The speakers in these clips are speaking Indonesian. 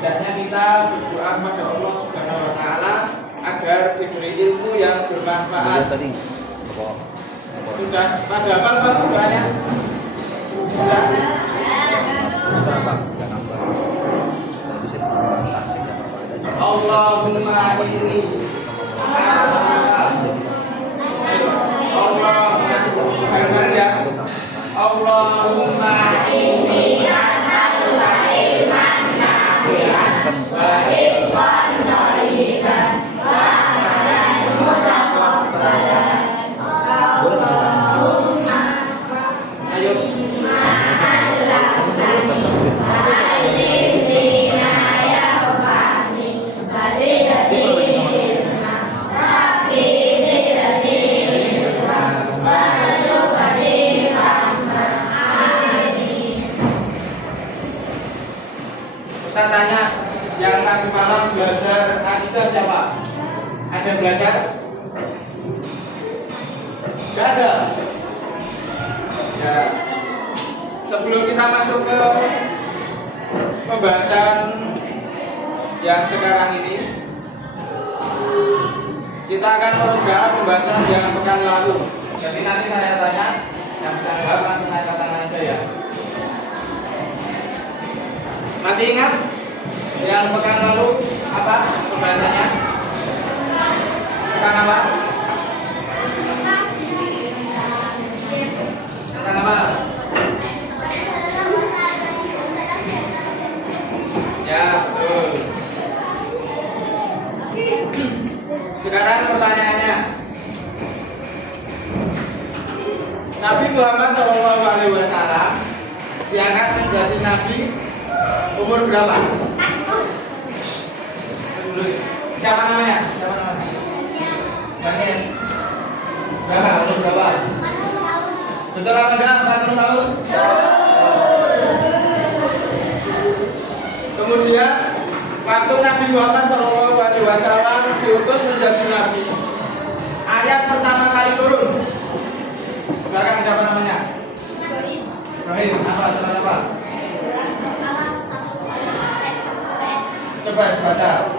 hendaknya kita berdoa kepada Allah Subhanahu wa taala agar diberi ilmu yang bermanfaat. Tadi Sudah pada hafal Pak doanya? Sudah. Apa? Enggak nambah. Bisa dibatasi ya Pak. Allahumma inni Allahumma inni as'aluka ilman nafi'an wa rizqan thayyiban wa amalan mutaqabbalan. Allahumma ayo Ustaz tanya, yang tadi malam belajar akidah siapa? Ada yang belajar? Tidak ada? Ya. Sebelum kita masuk ke pembahasan yang sekarang ini, kita akan merujuk pembahasan yang pekan lalu. Jadi nanti saya tanya, yang bisa jawab langsung angkat tangan aja ya. Masih ingat yang pekan lalu apa pembahasannya? Tentang apa? Tentang apa? Ya, betul. Sekarang pertanyaannya, Nabi Muhammad SAW diangkat menjadi nabi umur berapa? Siapa namanya? Daniel. Berapa? Umur berapa? Betul apa enggak? 40 tahun? Kemudian waktu Nabi Muhammad SAW diutus menjadi nabi, ayat pertama kali turun belakang siapa namanya? Ibrahim. Apa? Surat apa? Coba baca.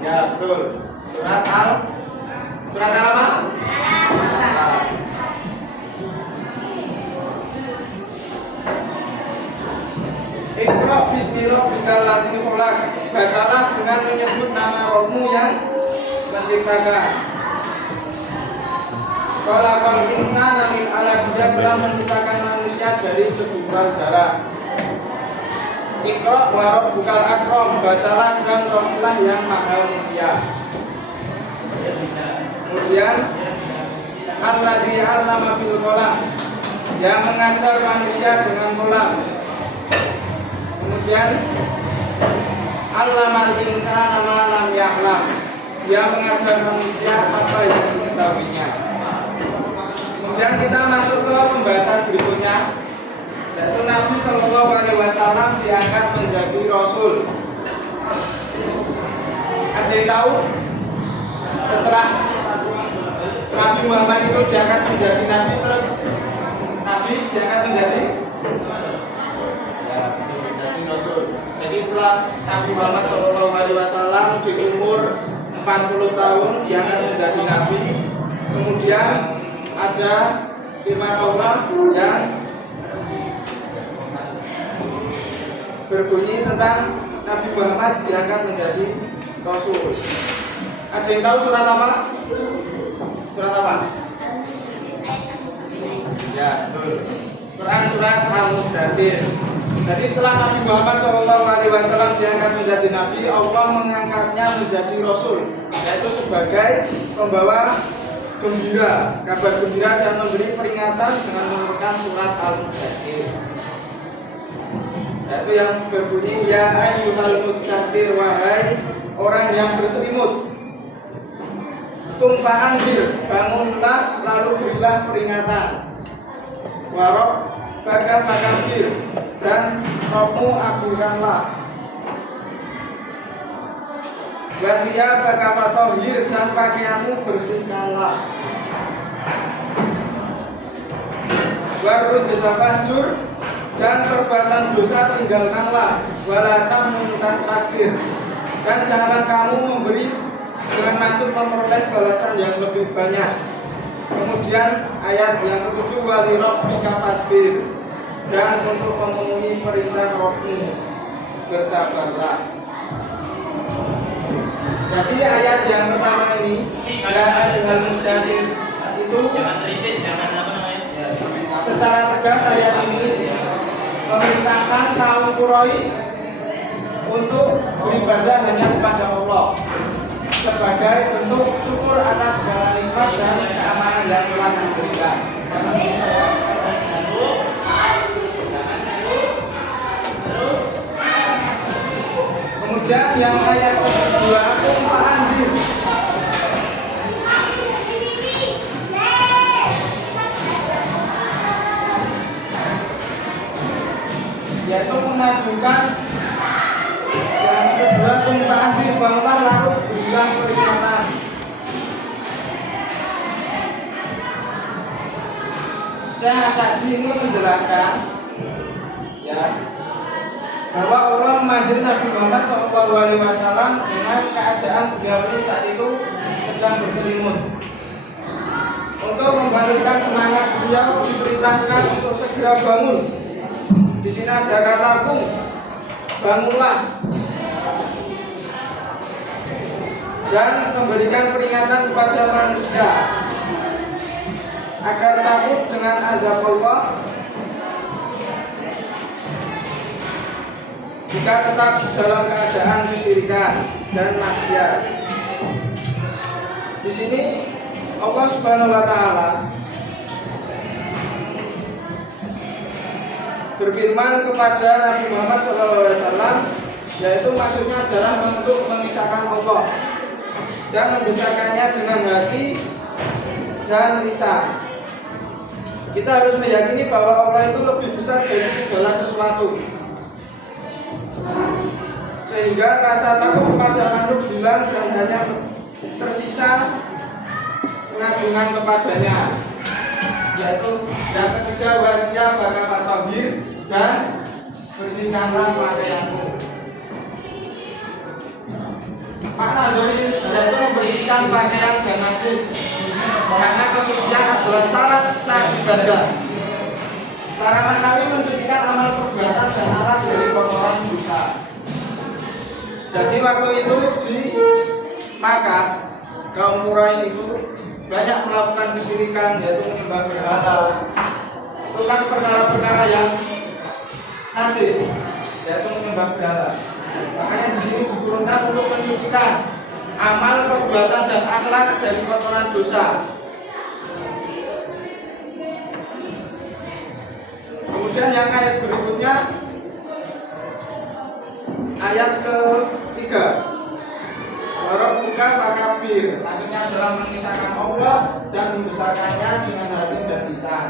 Ya betul. Surat Al apa? Iqra bismi rabbikal ladzi khalaq. Bacalah dengan menyebut nama Rabbmu yang menciptakan. Khalaqal insana min 'alaq. Dia telah menciptakan manusia dari segumpal darah. Iqra wa rabbukal akram. Bacalah dengan Rabblah yang maha mulia. Kemudian alladzi 'allama bil qalam. Yang mengajar manusia dengan qalam. Kemudian Allamal insana ma lam ya'lam. Dia mengajar manusia apa yang diketahuinya. Kemudian kita masuk ke pembahasan berikutnya, yaitu Nabi Shallallahu Alaihi Wasallam diangkat menjadi Rasul. Ada yang tahu setelah Nabi Muhammad itu diangkat menjadi Nabi, terus Nabi diangkat menjadi Rasul. Jadi setelah Nabi Muhammad SAW di umur 40 tahun diangkat menjadi Nabi, kemudian ada firman Allah yang berbunyi tentang Nabi Muhammad diangkat menjadi Rasul. Ada yang tahu surat apa? Surat apa? Ya, betul. Quran surat Al-Mudaththir. Jadi setelah Nabi Muhammad SAW diangkat menjadi Nabi, Allah mengangkatnya menjadi Rasul, yaitu sebagai pembawa gembira, kabar gembira dan memberi peringatan dengan menurunkan surat Al-Mudaththir, yaitu yang berbunyi ya ayyuhal mudaththir, wahai orang yang berselimut, kum fa'anzir, lalu berilah peringatan, warok bakal fakabir, dan rohmu agungkanlah. Wasiya bakafatohir dan pakaianmu bersihkanlah. Waru jasafahjur dan perbuatan dosa tinggalkanlah. Walatan muntas takdir dan janganlah kamu memberi dengan maksud memperoleh balasan yang lebih banyak. Kemudian ayat yang ke-7 walirobbika fasbir dan untuk memenuhi perintah Rabbmu bersabarlah. Jadi ayat yang pertama ini ya ayyuhal mudaththir itu secara tegas ayat ini memerintahkan kaum Quraisy untuk beribadah hanya kepada Allah sebagai bentuk syukur atas segala nikmat dan keamanan yang telah diberikan. Kemudian yang ayat kedua fa'anzir, yaitu mengajukan yang kedua fa'anzir bahwa lalu berilah peringatan. Syekh As-Sa'di ini menjelaskan ya bahwa Allah memanggil Nabi Muhammad SAW dengan keadaan beliau ini saat itu sedang berselimut. Untuk membangkitkan semangat beliau diperintahkan untuk segera bangun. Di sini ada kata kum, bangunlah, dan memberikan peringatan kepada manusia agar takut dengan azab Allah jika tetap dalam keadaan kesyirikan dan maksiat. Di sini Allah Subhanahu wa taala berfirman kepada Nabi Muhammad SAW, yaitu maksudnya adalah untuk mengisahkan Allah dan membesarkannya dengan hati dan lisan. Kita harus meyakini bahwa Allah itu lebih besar dari segala sesuatu, sehingga rasa takut kepada makhluk hilang dan hanya tersisa pengagungan kepadanya. Yaitu yang ketiga wasiya bakafatohir dan bersihkanlah pakaianmu. Makna zahir yaitu membersihkan pakaian dan najis, karena kesucian adalah syarat sah ibadah. Secara maknawi mensucikan amal perbuatan dan arah dari kotoran dosa. Jadi waktu itu di Makkah kaum Quraisy itu banyak melakukan kesyirikan, yaitu menyembah berhala. Itu kan perkara-perkara yang najis, yaitu menyembah berhala. Makanya di sini diturunkan untuk mensucikan amal perbuatan dan akhlak dari kotoran dosa. Kemudian yang ayat berikutnya, ayat ke-3, Rabbuka fakabir, maksudnya adalah mengisahkan Allah dan membesarkannya dengan hati dan lisan.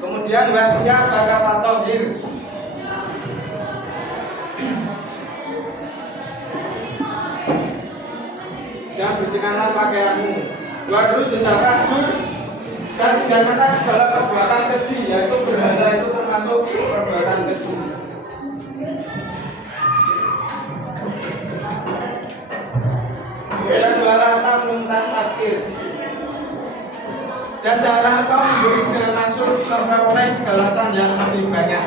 Kemudian wasiya bakafatohir, dan bersihkanlah pakaianmu. Waru jasafahjur, dan tinggalkanlah segala perbuatan keji, yaitu berhala itu termasuk perbuatan keji. Dan walatan muntas takdir, dan janganlah engkau memberi dengan maksud memperoleh balasan yang lebih banyak.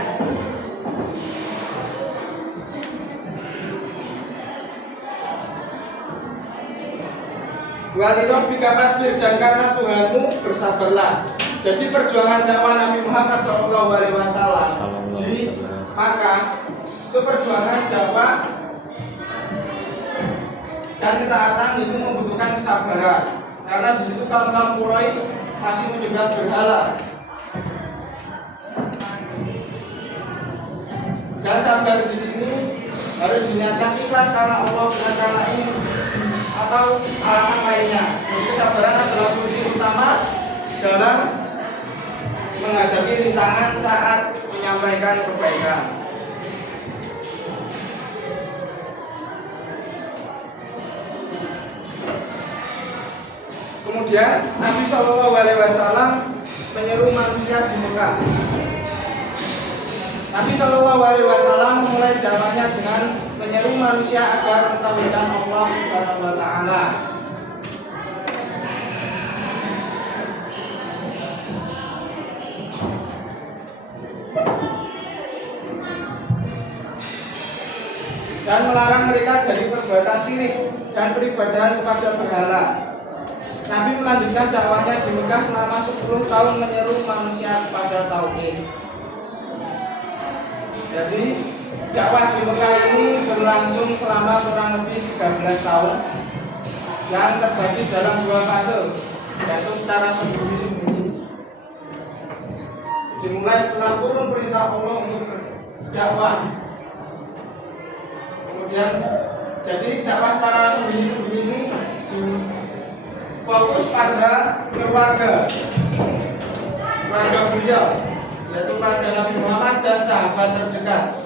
Walirobbika fasbir, dan karena Tuhanmu bersabarlah. Jadi perjuangan dakwah Nabi Muhammad SAW di Makkah itu perjuangan dakwah dan ketaatan itu membutuhkan kesabaran, karena di situ kaum Quraisy masih menyembah berhala. Dan sabar di sini harus diniatkan ikhlas karena Allah bukan karena ini atau alasan lainnya. Jadi kesabaran adalah kunci utama dalam menghadapi rintangan saat menyampaikan menyampaikan kebaikan. Kemudian Nabi Shallallahu Alaihi Wasallam menyeru manusia di Mekah. Nabi Shallallahu Alaihi Wasallam mulai dakwahnya dengan menyeru manusia agar mentauhidkan Allah Subhanahu Wa Taala. Dan melarang mereka dari perbuatan syirik dan peribadahan kepada berhala. Nabi melanjutkan dakwahnya di Mekah selama 10 tahun menyeru manusia kepada tauhid. Jadi dakwah di Mekah ini berlangsung selama kurang lebih 13 tahun yang terbagi dalam 2 fase, yaitu secara sembunyi-sembunyi. Dimulai setelah turun perintah Allah untuk berdakwah. Kemudian jadi dakwah secara sembunyi-sembunyi ini fokus pada keluarga beliau, yaitu keluarga Nabi Muhammad dan sahabat terdekat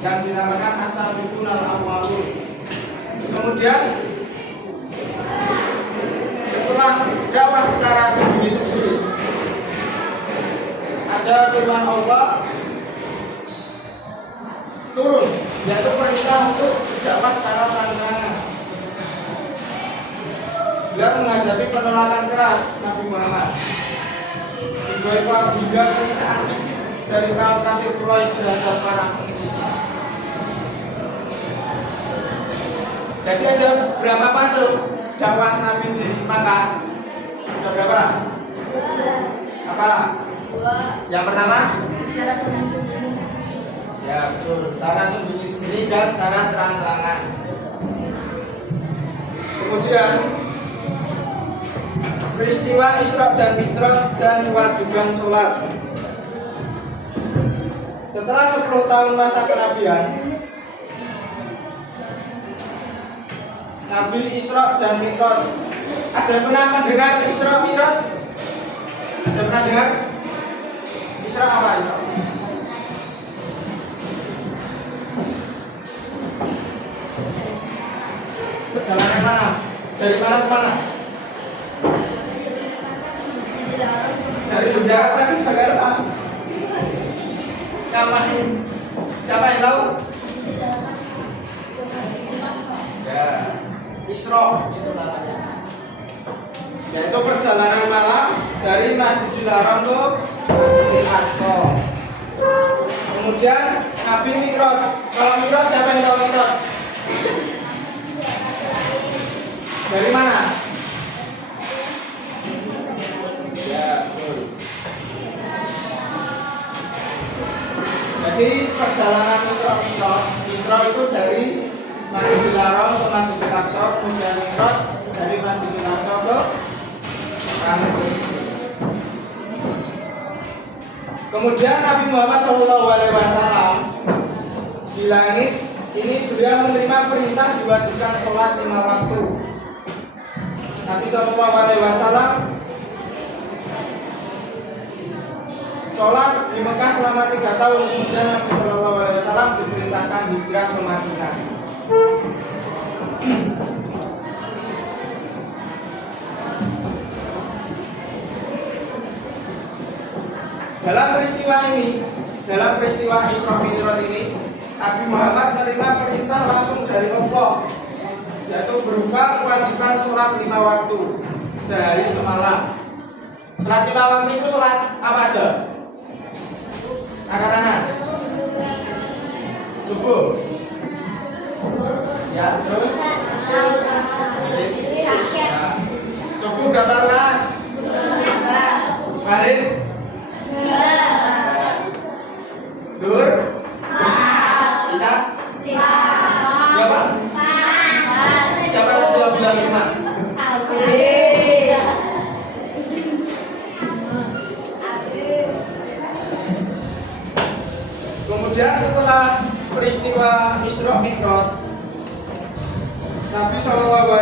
yang dinamakan As-Sabiqun Al-Awwalun. Kemudian setelah dakwah secara sembunyi-sembunyi, ada firman Allah turun, yaitu perintah untuk dakwah secara terang-terangan. Beliau menghadapi penolakan keras Nabi Muhammad, diboykot hingga penyiksaan fisik dari kaum kafir Quraisy terhadap para pengikutnya. Jadi ada berapa fase dakwah Nabi di Makkah? Ada berapa? Apa? Yang pertama? Secara sembunyi-sembunyi. Ya betul, secara sembunyi-sembunyi dan secara terang-terangan. Kemudian peristiwa Isra dan Mi'raj dan kewajiban sholat. Setelah 10 tahun masa kenabian, Nabi Isra dan Mi'raj. Ada pernah mendengar Isra Mi'raj? Ada pernah dengar? Isra apa Isra? Perjalanan mana? Dari mana ke mana? Dari Jakarta ke Jakarta. Ngapain? Siapa yang tahu? Ya, Isra itu namanya. Yaitu perjalanan malam dari Masjidil Haram ke Masjidil Aqsa. Kemudian Nabi Mi'raj. Kalau Mi'raj siapa yang tahu Mi'raj? Dari mana? Ya, betul. Jadi perjalanan Isra itu dari Masjidil Haram ke Masjidil Aqsa, kemudian Mi'raj dari Masjidil Aqsa ke Rasul. Kemudian Nabi Muhammad SAW di langit ini beliau menerima perintah diwajibkan sholat 5 waktu. Nabi SAW sholat di Mekah selama 3 tahun. Kemudian Nabi SAW diperintahkan hijrah ke Madinah. Dalam peristiwa Isra Mi'raj ini, Nabi Muhammad menerima perintah langsung dari Allah, yaitu berupa kewajiban sholat 5 waktu sehari semalam. Sholat 5 waktu itu sholat apa aja? Angkat tangan. Subuh. Ya, terus. Subuh berapa rakaat? Maghrib? Duhur? Isya? Ya Pak? Siapa yang sudah bilang 5? Kemudian setelah peristiwa Isra Mi'raj, Nabi SAW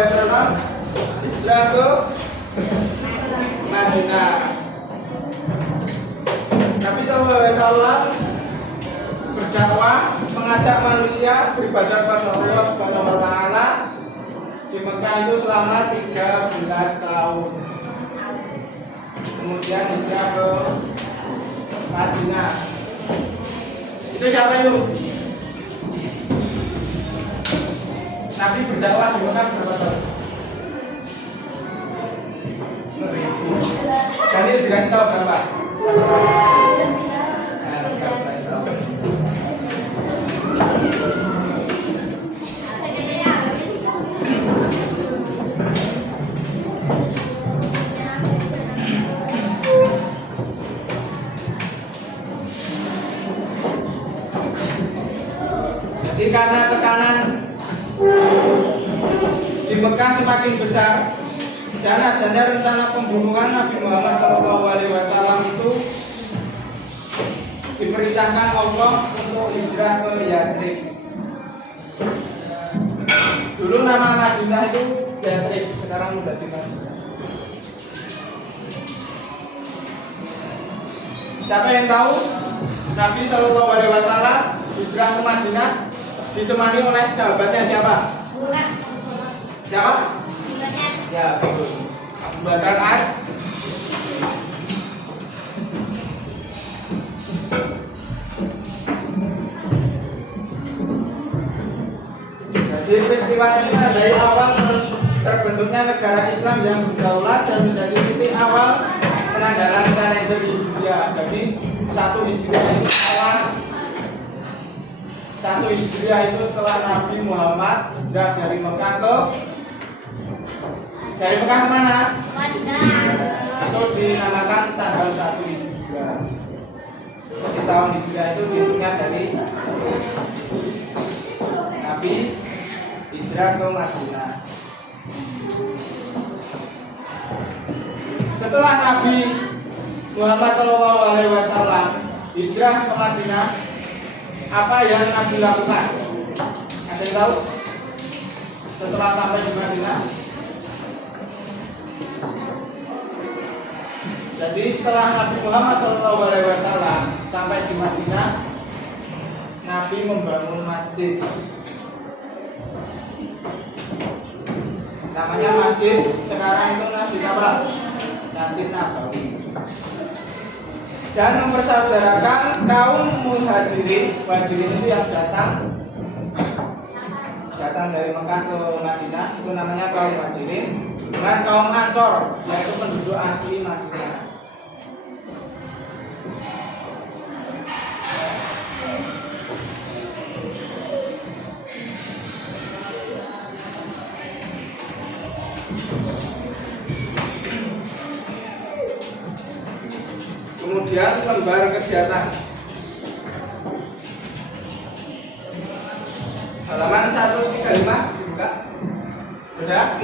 hijrah ke Madinah. Nabi SAW SAW berdakwah, mengajak manusia beribadah kepada Allah Subhanahu wa taala di Mekah itu selama 13 tahun. Kemudian hijrah ke Madinah. Itu siapa itu? Nabi berdakwah di Mekah berapa tahun? 1000. Daniel dikasih tahu berapa? Jadi karena tekanan di Mekah semakin besar dan adanya rencana pembunuhan Nabi Muhammad SAW itu diperintahkan Allah untuk hijrah ke Yasrib. Dulu nama Madinah itu Yasrib, sekarang sudah Madinah. Siapa yang tahu Nabi SAW hijrah ke Madinah ditemani oleh sahabatnya siapa? Siapa? Ya, betul. Abu Bakar As. Jadi peristiwa ini dari awal terbentuknya negara Islam yang berdaulat dan menjadi titik awal penanggalan kalender Hijriah. Jadi 1 Hijriah itu awal 1 Hijriah itu setelah Nabi Muhammad hijrah dari Mekah ke mana? Itu dinamakan tanggal 1 Hijriah. Di tahun Hijriah itu dihitungnya dari Nabi hijrah ke Madinah. Setelah Nabi Muhammad SAW hijrah ke Madinah, apa yang Nabi lakukan? Ada yang tahu? Setelah sampai di Madinah, jadi setelah Nabi Muhammad SAW sampai di Madinah, Nabi membangun masjid. Namanya masjid sekarang itu Masjid apa? Masjid Nabawi. Dan mempersaudarakan kaum muhajirin itu yang datang dari Mekah ke Madinah, itu namanya kaum muhajirin, dengan kaum Ansor, yaitu penduduk asli Madinah. Kemudian lembar kegiatan halaman 135 dibuka. Sudah?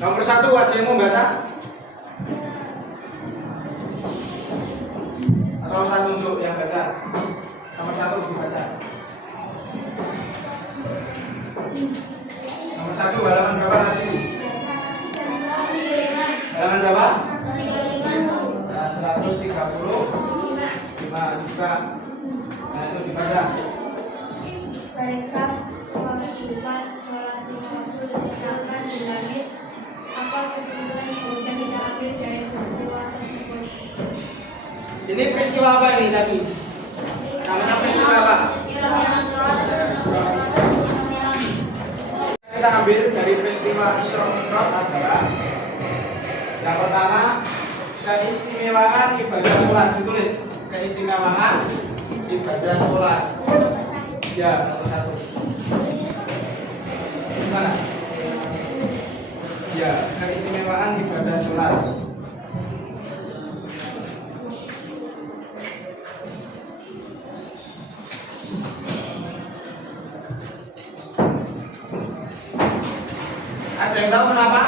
Nomor 1 ada yang mau baca? Atau satu untuk yang baca? Nomor 1 dibaca. Nomor 1 halaman berapa tadi? Halaman berapa? 135 dibuka. Nah itu dibaca. Mereka kewajiban sholat 5 waktu ditetapkan di langit. Apa kesimpulan yang bisa kita ambil dari peristiwa tersebut? Ini peristiwa apa ini tadi? Namanya peristiwa apa? Kita ambil dari peristiwa Isra Mi'raj adalah yang pertama, keistimewaan ibadah sholat. Ditulis keistimewaan ibadah sholat. Ya, nomor 1. Gimana? Ya, keistimewaan ibadah sholat. Ada yang tahu kenapa?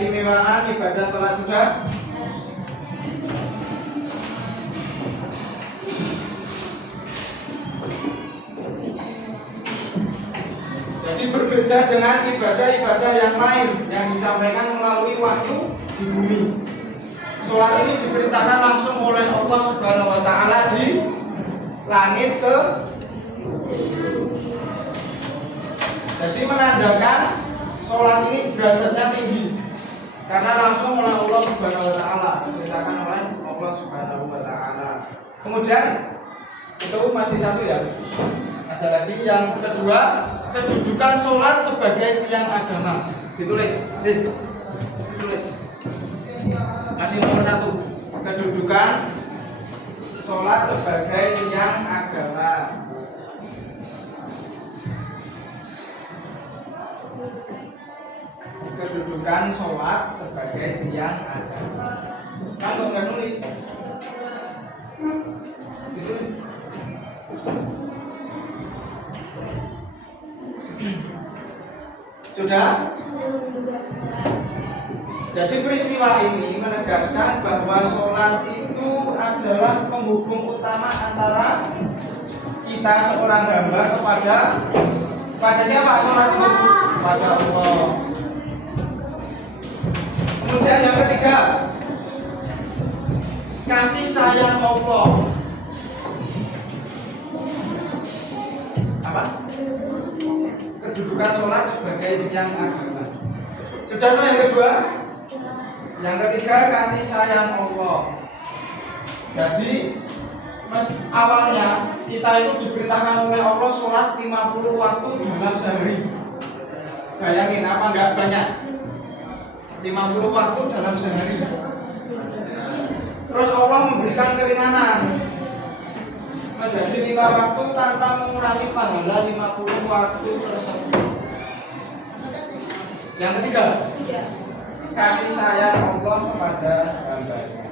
keistimewaan ibadah sholat sudah? Jadi berbeda dengan ibadah-ibadah yang lain yang disampaikan melalui wahyu di bumi. Sholat ini diperintahkan langsung oleh Allah Subhanahu wa Ta'ala di langit ke. Jadi menandakan sholat ini derajatnya tinggi karena langsung oleh Allah Subhanahu wa Ta'ala, diceritakan oleh Allah Subhanahu wa Ta'ala. Kemudian itu masih satu ya. Ada lagi yang kedua, kedudukan sholat sebagai tiang agama. Ditulis. Masih nomor satu, kedudukan sholat sebagai tiang agama. Kedudukan sholat sebagai tiang agama. Kalau nggak nulis, ditulis. Sudah? Jadi peristiwa ini menegaskan bahwa sholat itu adalah penghubung utama antara kita seorang hamba kepada siapa sholat itu? Pada Allah. Kemudian yang ketiga, kasih sayang Allah. Apa? Kedudukan sholat sebagai tiang agama. Sudah tuh yang kedua? Yang ketiga, kasih sayang Allah. Jadi awalnya kita itu diperintahkan oleh Allah sholat 50 waktu dalam sehari. Bayangin apa enggak banyak? 50 waktu dalam sehari. Terus Allah memberikan keringanan menjadi 5 waktu tanpa mengurangi pahala 50 waktu tersebut. Yang ketiga, kasih sayang Allah kepada hambanya.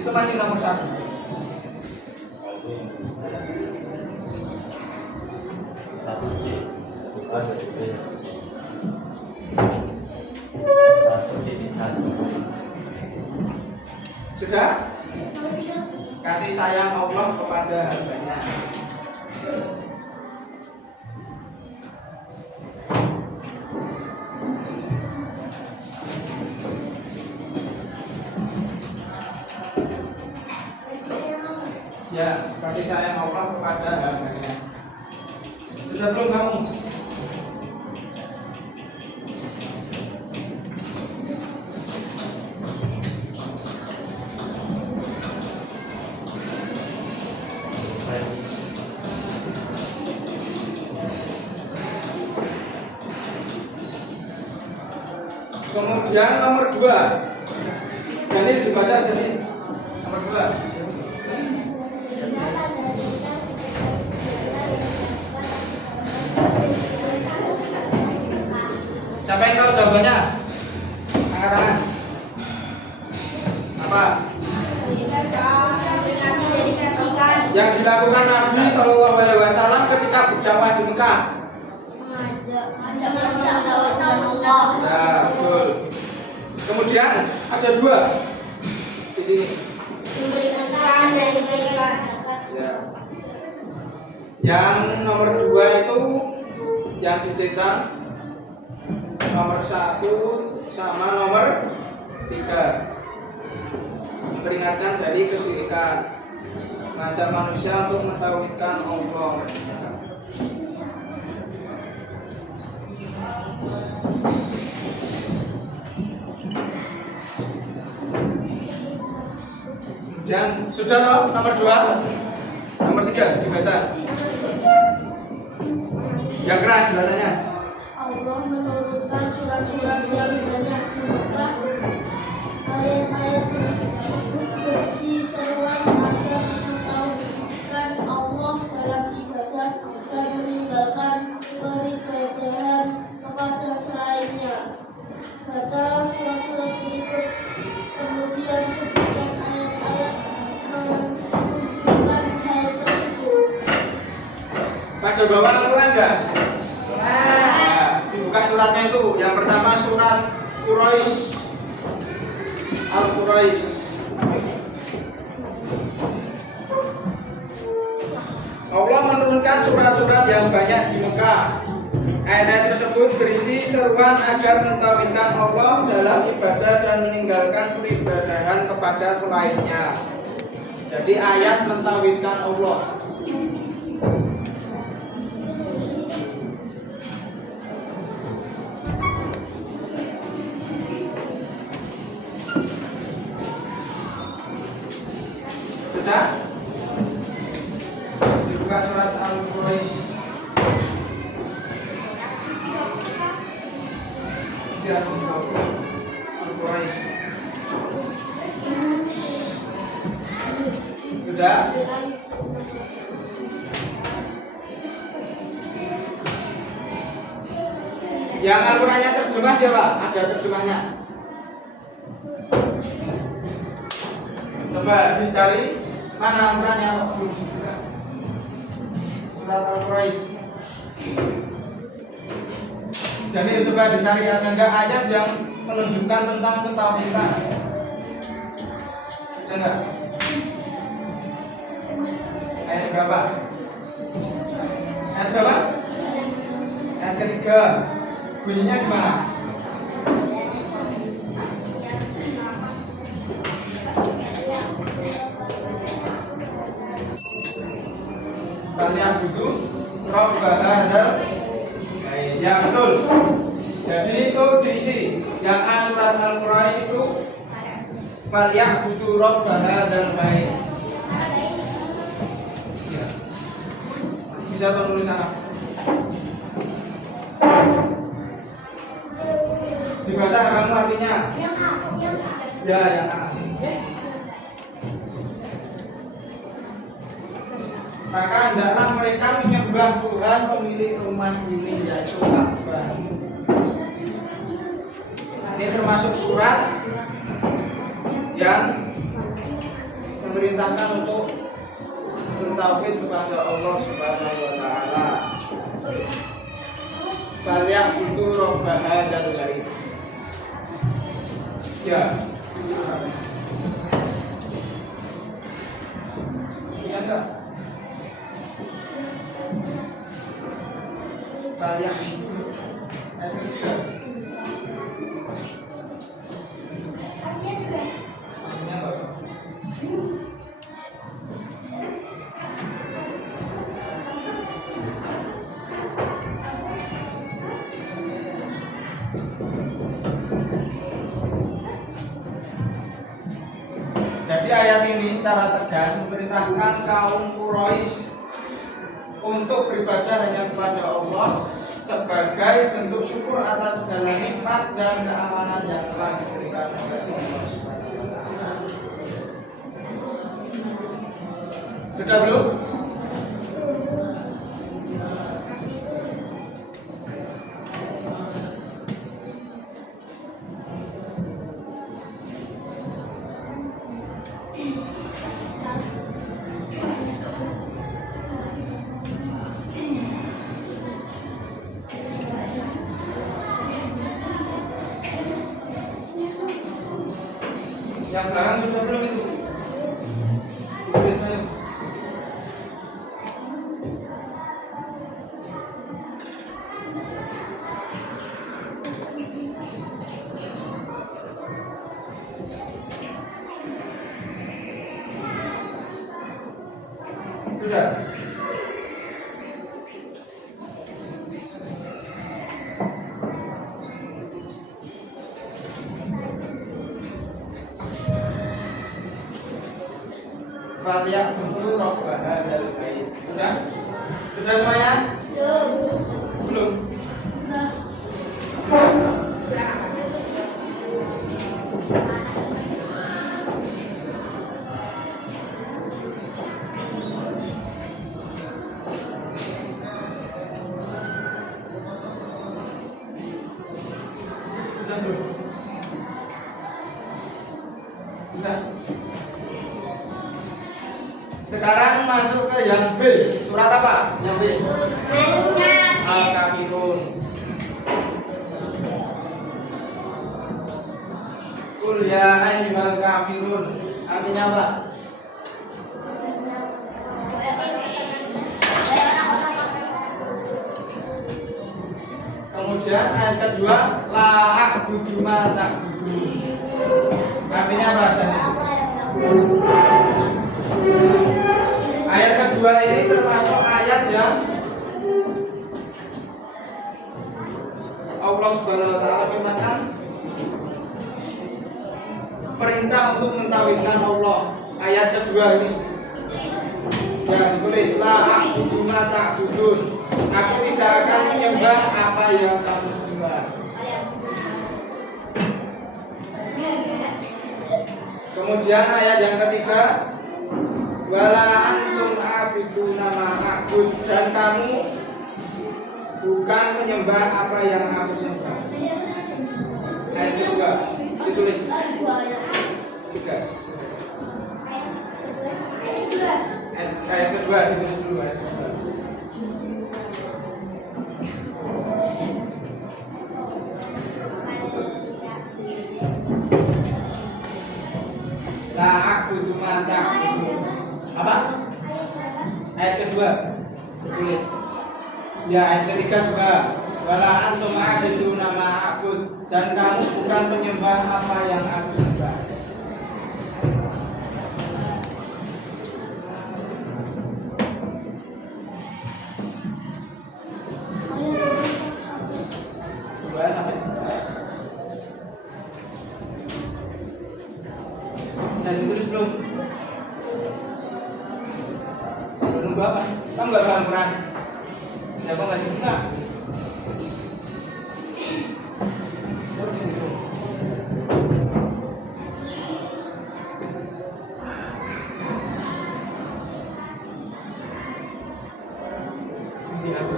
Itu masih nomor satu. Sudah? Kasih sayang Allah kepada hambanya. Ya, kasih sayang Allah kepada hambanya. Sudah belum kamu? Kemudian nomor 2, jadi dibaca jadi nomor 2. Siapa yang tahu jawabannya? Angkat tangan. Apa? Yang dilakukan Nabi Shallallahu Alaihi Wasallam ketika berdakwah di Mekah. Ya, betul. Kemudian ada 2 di sini. Ya. Yang nomor 2 itu yang dicetak nomor 1 sama nomor 3. Peringatkan dari kesyirikan, mengajak manusia untuk mentauhidkan Allah. Dan sudah tahu nomor 2, nomor 3 dibaca. Yang keras bacanya. Allah menurunkan surat-surat yang banyak di Mekah. Ayat-ayat berisi seruan agar mentauhidkan Allah dalam ibadah dan meninggalkan peribadahan kepada selainnya. Bacalah surat-surat berikut, kemudian sebutkan ayat-ayat menunjukkan hal tersebut. Pada bawah Al-Quran enggak? Nah, dibuka surat suratnya itu. Yang pertama surat Quraisy. Al-Quraisy. Allah menurunkan surat-surat yang banyak di Mekah. Ayat-ayat tersebut berisi seruan agar mentauhidkan Allah dalam ibadah dan meninggalkan peribadahan kepada selainnya. Jadi ayat mentauhidkan Allah. Sudah? Dibuka surat Al-Quraisy. Al-Quraisy. Sudah? Yang Al-Qur'annya terjemah siapa? Ada terjemahnya. Coba dicari mana Al-Qur'annya. Surat Al-Quraisy. Jadi coba dicari ada enggak ayat yang menunjukkan tentang ketauhidan. Ada enggak? Ayat berapa? Ayat berapa? Ayat ketiga. Bunyinya gimana? Kalian butuh Rabb hadzal. Ya betul. Jadi itu diisi. Yang A surat Al-Quraisy itu Falyak butuh Rabb hadzal bait. Ya. Bisa tulis sana. Dibaca kamu artinya? Ya, yang A. Maka hendaklah mereka menyembah Tuhan pemilik rumah ini, yaitu Ka'bah. Ini termasuk surat yang memerintahkan untuk bertauhid kepada Allah Subhanahu wa taala. Falyak butuh Rabb hadzal bait. Ya. Ya enggak? Falyak Jadi ayat ini secara tegas memerintahkan kaum Quraisy untuk beribadah hanya kepada Allah sebagai bentuk syukur atas segala nikmat dan keamanan yang telah diberikan oleh Allah Subhanahu wa taala. Sudah belum? Yang belakang sudah belum itu? Tulis ayo. Sudah. Falyak butuh Rabb hadzal bait. Sudah? Sudah semuanya? Belum. Sudah belum? Sudah. Sekarang masuk ke yang B. Surat apa? Yang B. Al-Kafirun. Qul ya ayyuhal kafirun. Artinya apa? Kemudian ayat kedua, la a'budu ma ta'budun. Artinya apa? Ayat kedua ini termasuk ayat yang Allah Subhanahu wa taala firmankan perintah untuk mentauhidkan Allah. Ayat kedua ini ya ditulis la a'budu ma ta'budun. Aku tidak akan menyembah apa yang kamu sembah. Kemudian ayat yang ketiga, wala antum abiduna ma a'bud, dan kamu bukan menyembah apa yang aku sembah. Ayat kedua ditulis tiga. Ayat kedua ditulis dulu ayat kedua. La a'budu ma ta'budun. Apa? Ayat kedua ditulis. Ya ayat ketiga juga. Wala antum a'buduna ma a'bud, dan kamu bukan penyembah apa yang aku sembah. Dua sampai dan ditulis belum? Belum apa? Kamu nggak paham Quran? Ya kok nggak dibuka? Ini aku